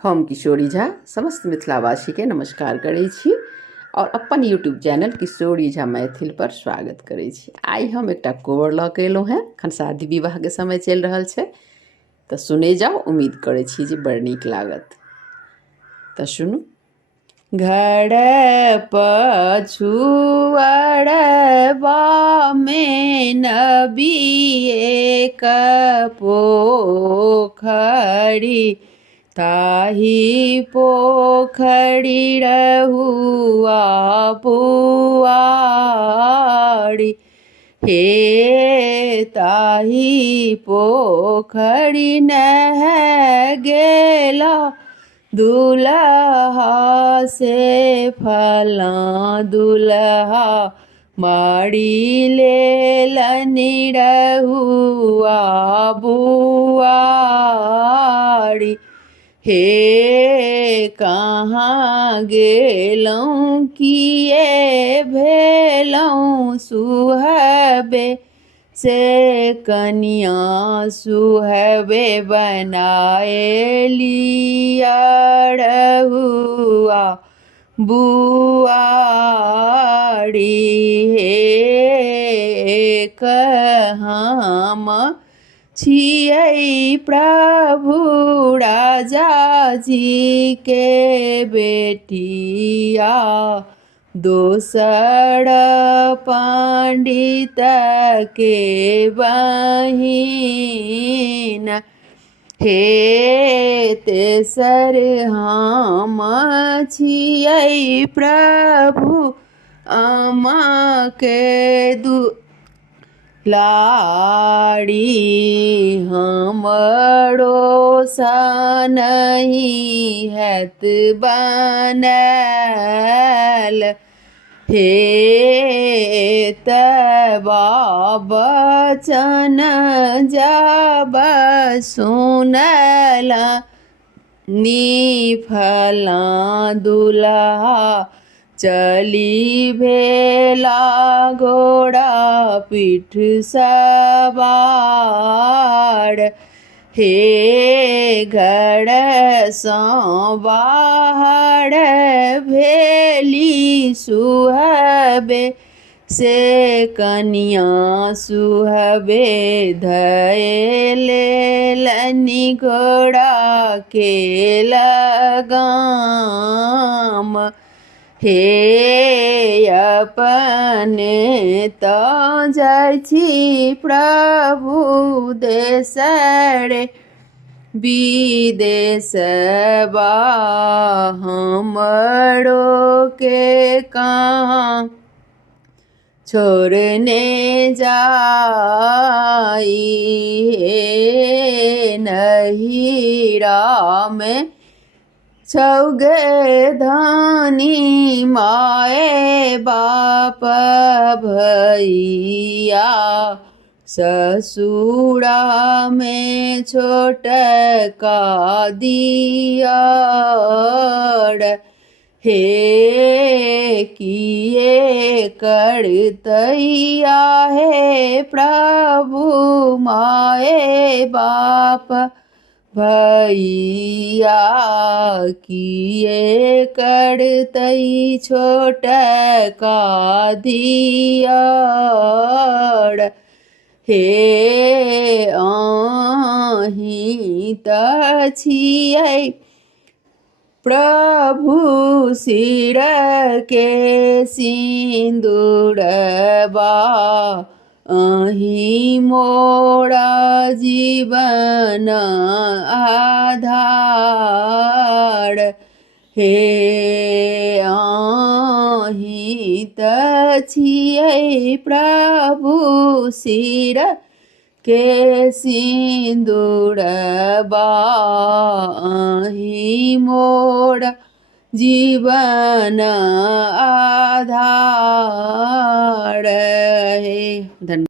हम किशोरी झा समस्त मिथिलावासी के नमस्कार करै छी और अपन यूट्यूब चैनल किशोरी झा मैथिल पर स्वागत करै छी। आई हम एकटा कोबर लऽ के एलहुँ हैं। एखन शादी विवाह के समय चलि रहल छै तऽ सुने जाओ, उम्मीद करै छी जे बड़ नीक लागत। तऽ सुनू। घर पछुआरबा में नबी एक पोखरी, ताही पोखरी रहुआ पुआरी। हे ताही पोखरी नह गेला दुल्हा से फला दुल्हा, मारी लेलनि रहुआ बुआरी। हे कहाँ गेलहुँ किए भेलहुँ सुहबे से कनिया, सुहबे बनाए लिया रहुआ बुआरी। हे हम छियै प्रभु राजा जी के बेटिया, दोसर पंडित के बहिन। हे तेसर हम छियै प्रभु अम्मा के लाड़ी, हमरो सनहि हैत बनल। हे तबा बचन जब सुनल निफला दुल्हा, चली भेला घोड़ा पीठ सवार। हे घर सँ बाहर भेली सुहबे से कनिया, सुहबे धए लेलनि घोड़ा के लगाम। हे अपने तऽ जाइ छी प्रभु देसरे विदेशबा, हमरो के कहाँ छोड़ने जाई। हे नहिरा में छौगे धानी, माए बाप भैया, ससुरा में छोटका दियर। हे किए करतैया हे प्रभु माए बाप भैया, किए करतै छोटका दियर। हे अहीं तऽ छियै प्रभु सिर के सिंदूरबा, अहीं मोरा जीवन आधार। हे अहीं तऽ छियै प्रभु सिर के सिंदूरबा, अहीं मोरा जीवन आधार। हे धन्यवाद।